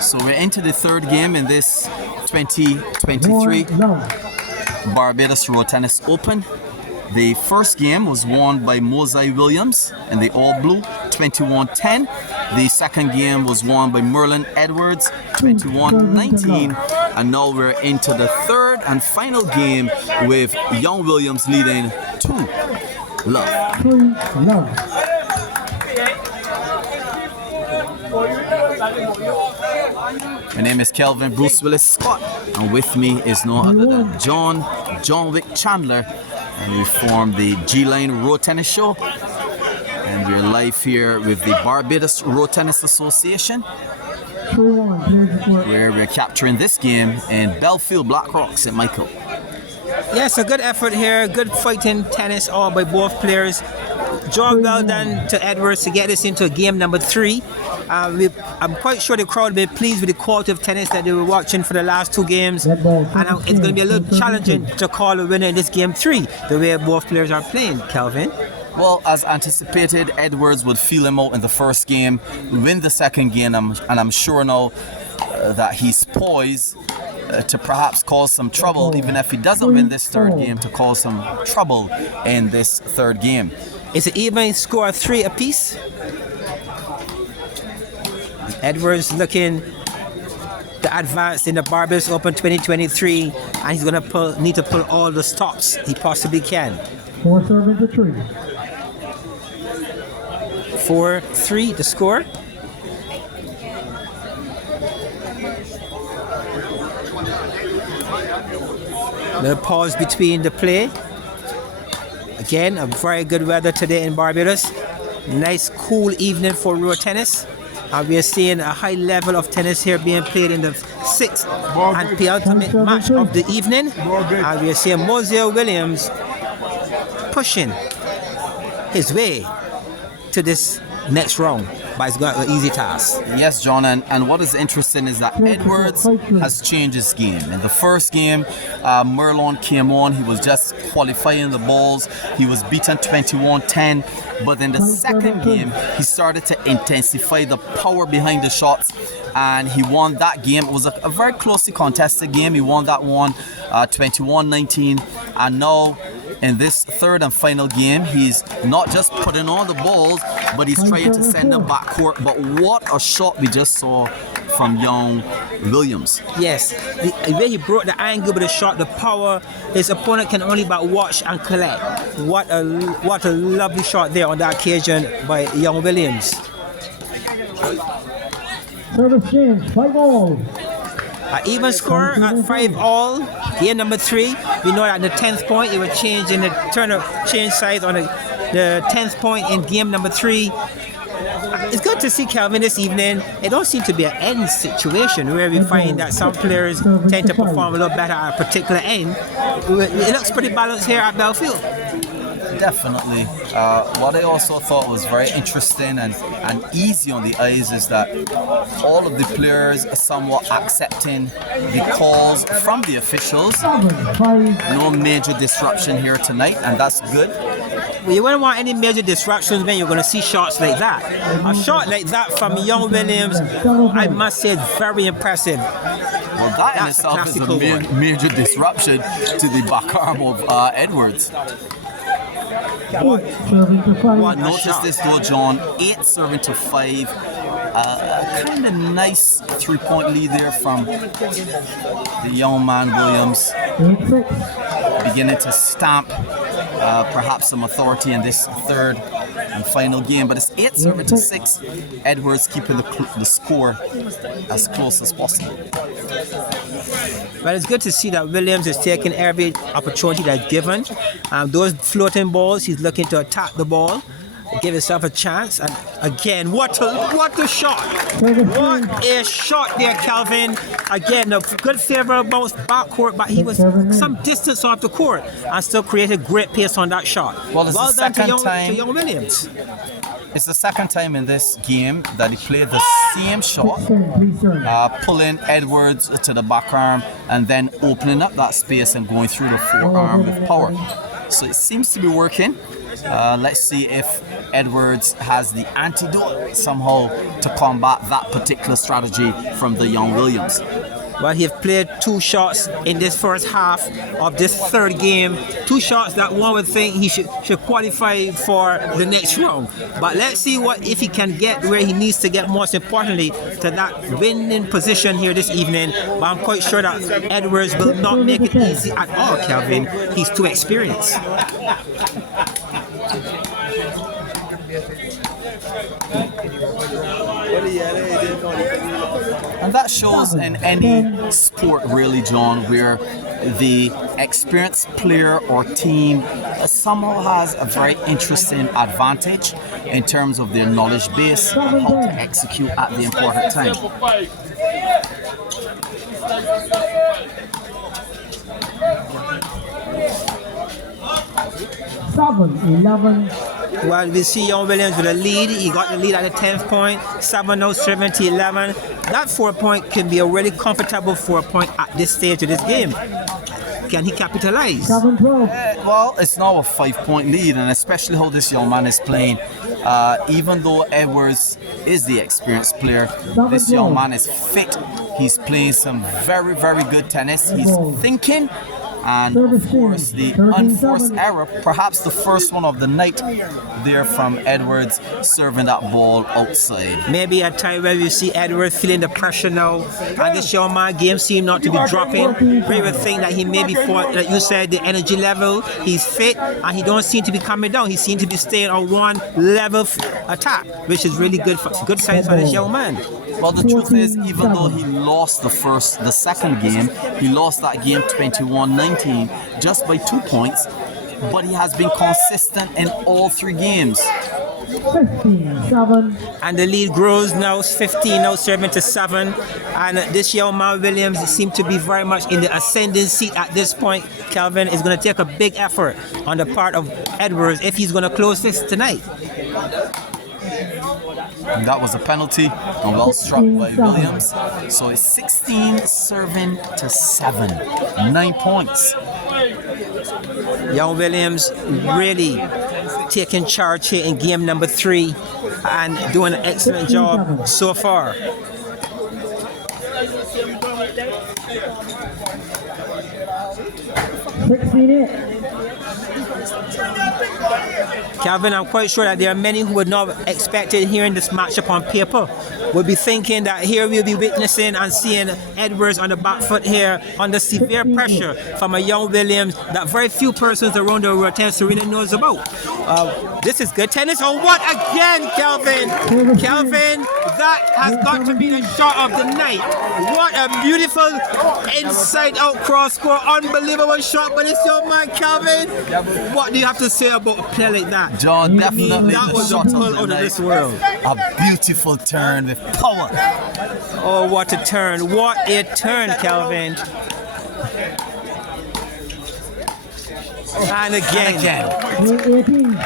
So we're into the third game in this 2023 Barbados Road Tennis Open. The first game was won by Mosai Williams in the all blue, 21-10. The second game was won by Merlon Edwards, 21-19. And now we're into the third and final game with Young Williams leading 2-love. My name is Kelvin Bruce Willis Scott, and with me is no other than John Wick Chandler, and we form the G-Line Road Tennis Show, and we're live here with the Barbados Road Tennis Association, where we're capturing this game in Belfield Blackrock, St. Michael. Yes, a good effort here, good fighting tennis all by both players. Job well done to Edwards to get us into game number 3. I'm quite sure the crowd will be pleased with the quality of tennis that they were watching for the last 2 games, and it's going to be a little challenging to call a winner in this game 3, the way both players are playing. Kelvin? Well, as anticipated, Edwards would feel him out in the first game, win the second game, and I'm sure now that he's poised to perhaps cause some trouble, even if he doesn't win this third game, to cause some trouble in this third game. It's an even score of 3 apiece. Edwards looking to advance in the Barbados Open 2023, and he's going to need to pull all the stops he possibly can. 4-3. 4-3 the score. Little pause between the play. Again, a very good weather today in Barbados. Nice cool evening for road tennis. We are seeing a high level of tennis here being played in the 6th and penultimate match of the evening. And we are seeing Mosai Williams pushing his way to this next round, but it's got an easy task. Yes, John, and what is interesting is that Edwards has changed his game. In the first game, Merlon came on, he was just qualifying the balls, he was beaten 21-10, but in the second game, he started to intensify the power behind the shots, and he won that game. It was a very closely contested game. He won that one 21-19, and now in this third and final game, he's not just putting on the balls, but he's trying to send them back court. But what a shot we just saw from Young Williams. Yes, the way he brought the angle with the shot, the power, his opponent can only but watch and collect. What a lovely shot there on that occasion by Young Williams. Service change, 5-all. Even score at 5-all. Game number 3. We know that the 10th point, it will change in the change sides on the 10th point in game number 3. It's good to see Kelvin this evening. It don't seem to be an end situation where we find that some players tend to perform a little better at a particular end. It looks pretty balanced here at Belfield. Definitely. What I also thought was very interesting and easy on the eyes is that all of the players are somewhat accepting the calls from the officials. No major disruption here tonight, and that's good. Well, you wouldn't want any major disruptions when you're going to see shots like that. A shot like that from Young Williams, I must say, is very impressive. Well, that in itself is a major disruption to the backarm of Edwards. Notice this though, John, 8 serving to 5. Kind of nice 3-point lead there from the young man Williams. Beginning to stamp perhaps some authority in this third and final game, but it's 8 serving to 6. Edwards keeping the score as close as possible. Well, it's good to see that Williams is taking every opportunity that's given. Those floating balls, he's looking to attack the ball, give himself a chance. And again, what a shot! What a shot there, Kelvin. Again, a good favorable bounce back court, but he was some distance off the court and still created great pace on that shot. Well done to Young Williams. It's the second time in this game that he played the same shot, pulling Edwards to the back arm and then opening up that space and going through the forearm with power. So it seems to be working. Let's see if Edwards has the antidote somehow to combat that particular strategy from the young Williams. Well, he has played 2 shots in this first half of this third game. 2 shots that one would think he should qualify for the next round. But let's see if he can get where he needs to get, most importantly, to that winning position here this evening. But I'm quite sure that Edwards will not make it easy at all, Kelvin. He's too experienced. And that shows in any sport really, John, where the experienced player or team somehow has a very interesting advantage in terms of their knowledge base and how to execute at the important time. 7-11. Well, we see young Williams with a lead. He got the lead at the 10th point. 7-0, 70-11. That 4-point can be a really comfortable 4-point at this stage of this game. Can he capitalize? 7-12. Well, it's now a 5-point lead, and especially how this young man is playing. Even though Edwards is the experienced player, this young man is fit. He's playing some very, very good tennis. He's thinking. And of course, the unforced error, perhaps the first one of the night there from Edwards, serving that ball outside. Maybe a time where you see Edwards feeling the pressure now, and this young man game seemed not to be dropping. We would think that he maybe fought, like you said, the energy level. He's fit, and he don't seem to be coming down. He seems to be staying on one level attack, which is really good signs for this young man. Well, the truth is, even though he lost the second game, he lost that game 21-19 just by 2 points, but he has been consistent in all 3 games. 15-7. And the lead grows now, 15 now, 7-7. And this young man Williams seems to be very much in the ascending seat at this point. Kelvin is going to take a big effort on the part of Edwards if he's going to close this tonight. And that was a penalty and well struck by Williams. So it's 16-7. 9 points. Young Williams really taking charge here in game number 3 and doing an excellent job so far. 16-8. Calvin, I'm quite sure that there are many who would not have expected hearing this matchup on paper. Would be thinking that here we'll be witnessing and seeing Edwards on the back foot here under severe pressure from a young Williams that very few persons around the World Tennis Arena knows about. This is good tennis. Oh, what again, Kelvin? Kelvin, that has got to be the shot of the night. What a beautiful inside-out cross-court, unbelievable shot by this young man, Kelvin. What do you have to say about a play like that? John, definitely that the was shot a pull of the out of night. this world. A beautiful turn with power. Oh, what a turn. What a turn, Kelvin. And again. 18.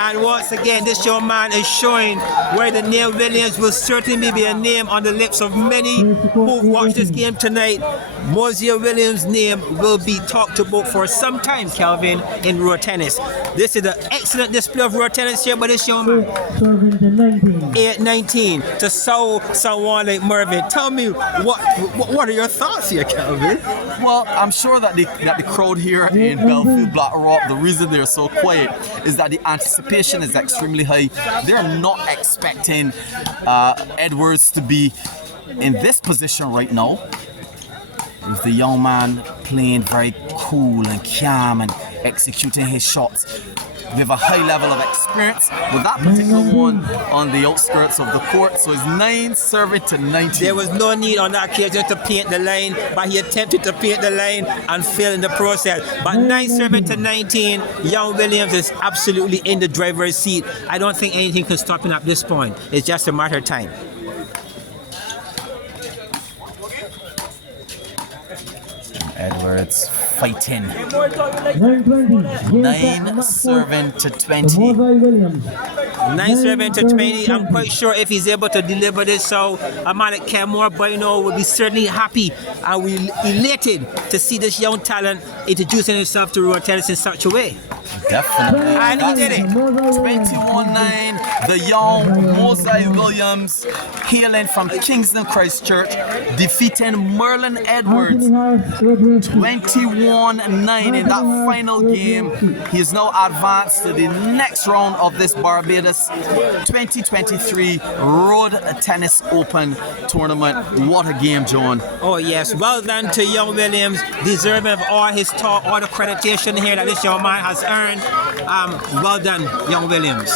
And once again, this young man is showing where the name Williams will certainly be a name on the lips of many who watch this game tonight. Mosai Williams' name will be talked about for some time, Kelvin, in road tennis. This is an excellent display of road tennis here by this young man. Serving to 19. 8-19 to someone like Mervyn. Tell me, what are your thoughts here, Kelvin? Well, I'm sure that the crowd here in Bellevue Black Rock, the reason they're so quiet is that the anticipation is extremely high. They're not expecting Edwards to be in this position right now. With the young man playing very cool and calm and executing his shots with a high level of experience. With that particular one on the outskirts of the court, so it's 9-19. There was no need on that occasion to paint the line, but he attempted to paint the line and failed in the process. But 9-19, young Williams is absolutely in the driver's seat. I don't think anything can stop him at this point. It's just a matter of time. Edwards fighting. 9-20. 9-20. Mosai Williams. 9-7-20. I'm quite sure if he's able to deliver this, so Amalik Kenmore, but will be certainly happy and we elated to see this young talent introducing himself to Royal Tennis in such a way. Definitely. And he did it. 21-9, the young Mosai Williams, hailing from Kingston, Christchurch, defeating Merlon Edwards 21-9 in that final game. He is now advanced to the next round of this Barbados 2023 Road Tennis Open Tournament. What a game, John. Oh yes, well done to young Williams, deserving of all his talk, all the accreditation here that this young man has earned. Well done, young Williams.